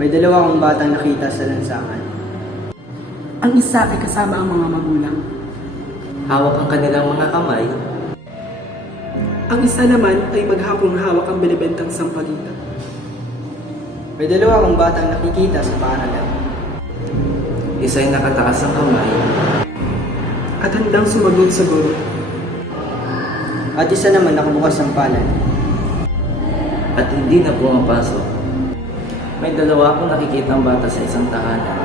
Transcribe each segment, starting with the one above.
May dalawa akong batang nakita sa lansangan. Ang isa ay kasama ang mga magulang. Hawak ang kanilang mga kamay. Ang isa naman ay maghapong hawak ang binibentang sampagita. May dalawa akong batang nakikita sa paaralan. Isa'y nakataas ang kamay. At handang sumagot sa guro. At isa naman nakabukas ang palad. At hindi na pumapasok. May dalawa akong nakikitang bata sa isang tahanan.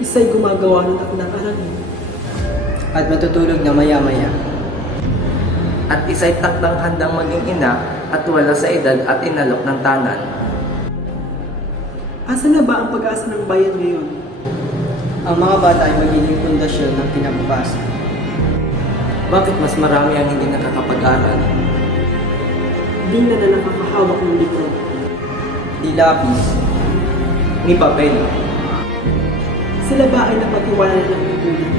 Isa'y gumagawa ng takdang aralin. At matutulog na maya-maya. At isa'y takdang handang maging ina at wala sa edad at inalok ng tanan. Asa na ba ang pag-asa ng bayan ngayon? Ang mga bata ay magiging pundasyon ng kinabukasan. Bakit mas marami ang hindi nakakapag-aral? Di na nakakahawak ng libro. Di lapis. Ni papel. Sila ba ay napag-iwanan ng lipunan?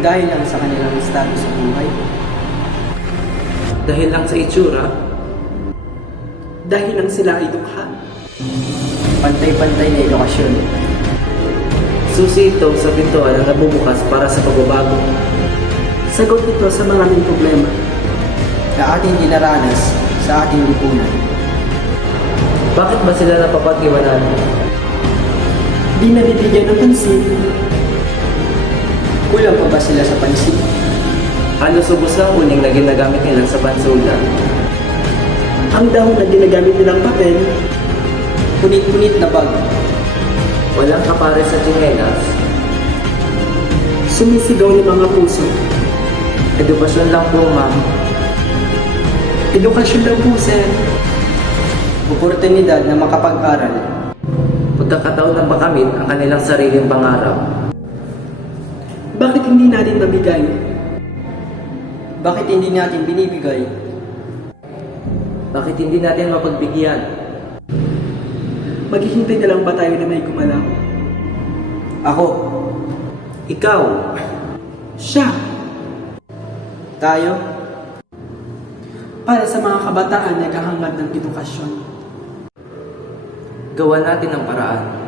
Dahil lang sa kanilang status sa buhay. Dahil lang sa itsura. Dahil lang sila ay dukha. Pantay-pantay na edukasyon. Susi ito sa pintuan na nabubukas para sa pagbabago. Sagot ito sa maraming problema. Na ating dinaranas sa ating lipunan. Bakit ba sila napapag-iwanan? Di nabibigyan ng pansin. Kulang pa ba sila sa pansin? Halos ubos na ang uling na ginagamit nila sa bansulan. Ang dahon na ginagamit nilang papel, Punit-punit na bag. Walang kapare sa tsinelas. sumisigaw ng mga puso. Edukasyon lang po, ma'am. Edukasyon lang po, sir. Oportunidad na makapag-aral. Pagkakataon na makamit ang kanilang sariling pangarap. Bakit hindi natin mabigay? Bakit hindi natin binibigay? Bakit hindi natin mapagbigyan? Maghihintay na lang ba tayo na may gumalaw? Ako. Ikaw. Siya, Tayo. para sa mga kabataan na naghahangad ng edukasyon. Gawa natin ang paraan.